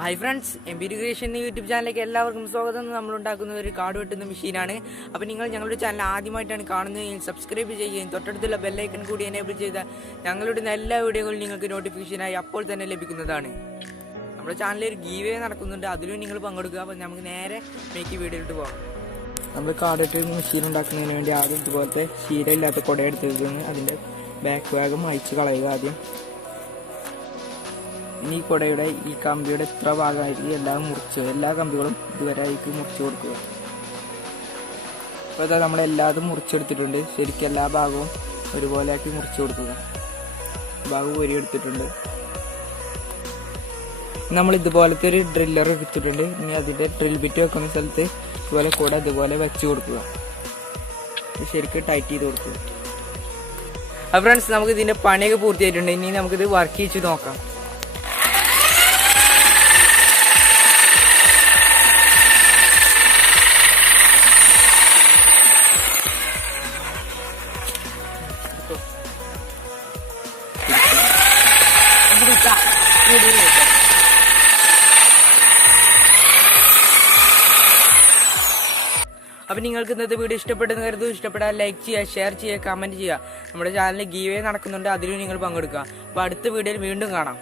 Hi friends, MP2 എന്ന YouTube ചാനലിലേക്ക് എല്ലാവർക്കും സ്വാഗതം. നമ്മളുണ്ടാക്കുന്ന ഒരു കാർഡ് വെട്ടുന്ന മെഷീനാണ്. അപ്പോൾ നിങ്ങൾ ഞങ്ങളുടെ ചാനൽ ആദ്യമായിട്ടാണ് കാണുന്നതെങ്കിൽ സബ്സ്ക്രൈബ് ചെയ്യുകയും തൊട്ടടുത്തുള്ള ബെല്ലൈക്കൺ കൂടി എനേബിൾ ചെയ്താൽ ഞങ്ങളുടെ എല്ലാ വീഡിയോകളും നിങ്ങൾക്ക് നോട്ടിഫിക്കേഷനായി അപ്പോൾ തന്നെ ലഭിക്കുന്നതാണ്. നമ്മുടെ ചാനലിൽ ഒരു ഗീവേ നടക്കുന്നുണ്ട്, അതിലും നിങ്ങൾ പങ്കെടുക്കുക. അപ്പോൾ നമുക്ക് നേരെ വീഡിയോയിലോട്ട് പോകാം. നമ്മൾ കാർഡ് വെട്ട് മെഷീൻ ഉണ്ടാക്കുന്നതിന് വേണ്ടി ആദ്യം ഇതുപോലത്തെ ശീലമില്ലാത്ത കുട എടുത്തിരിക്കുന്നു. അതിൻ്റെ ബാക്ക് ഭാഗം അയച്ച് കളയുക ആദ്യം. ഇനി ഈ കുടയുടെ ഈ കമ്പിയുടെ ഇത്ര ഭാഗമായിട്ട് എല്ലാം എല്ലാ കമ്പികളും ഇതുവരെ ആയിട്ട് മുറിച്ച് കൊടുക്കുക. അപ്പോൾ അതാ നമ്മളെല്ലാതും മുറിച്ചെടുത്തിട്ടുണ്ട്. ശരിക്കും എല്ലാ ഭാഗവും ഒരുപോലെ ആക്കി മുറിച്ച് കൊടുക്കുക. ഭാഗം എടുത്തിട്ടുണ്ട്. നമ്മൾ ഇതുപോലത്തെ ഒരു ഡ്രില്ലർ എടുത്തിട്ടുണ്ട്. ഇനി അതിൻ്റെ ഡ്രിൽ ബിറ്റ് വെക്കുന്ന സ്ഥലത്ത് ഇതുപോലെ കുട ഇതുപോലെ വെച്ച് കൊടുക്കുക. ശരിക്കും ടൈറ്റ് ചെയ്ത് കൊടുക്കുക. അപ്പോൾ ഫ്രണ്ട്സ്, നമുക്ക് ഇതിൻ്റെ പണിയൊക്കെ പൂർത്തിയായിട്ടുണ്ട്. ഇനി നമുക്കിത് വർക്ക് ചെയ്ത് നോക്കാം. അപ്പം നിങ്ങൾക്ക് ഇന്നത്തെ വീഡിയോ ഇഷ്ടപ്പെട്ടെന്ന് കരുതും. ഇഷ്ടപ്പെട്ടാൽ ലൈക്ക് ചെയ്യുക, ഷെയർ ചെയ്യുക, കമൻറ്റ് ചെയ്യുക. നമ്മുടെ ചാനലിൽ ഗീവേ നടക്കുന്നുണ്ട്, അതിലും നിങ്ങൾ പങ്കെടുക്കുക. അപ്പോൾ അടുത്ത വീഡിയോയിൽ വീണ്ടും കാണാം.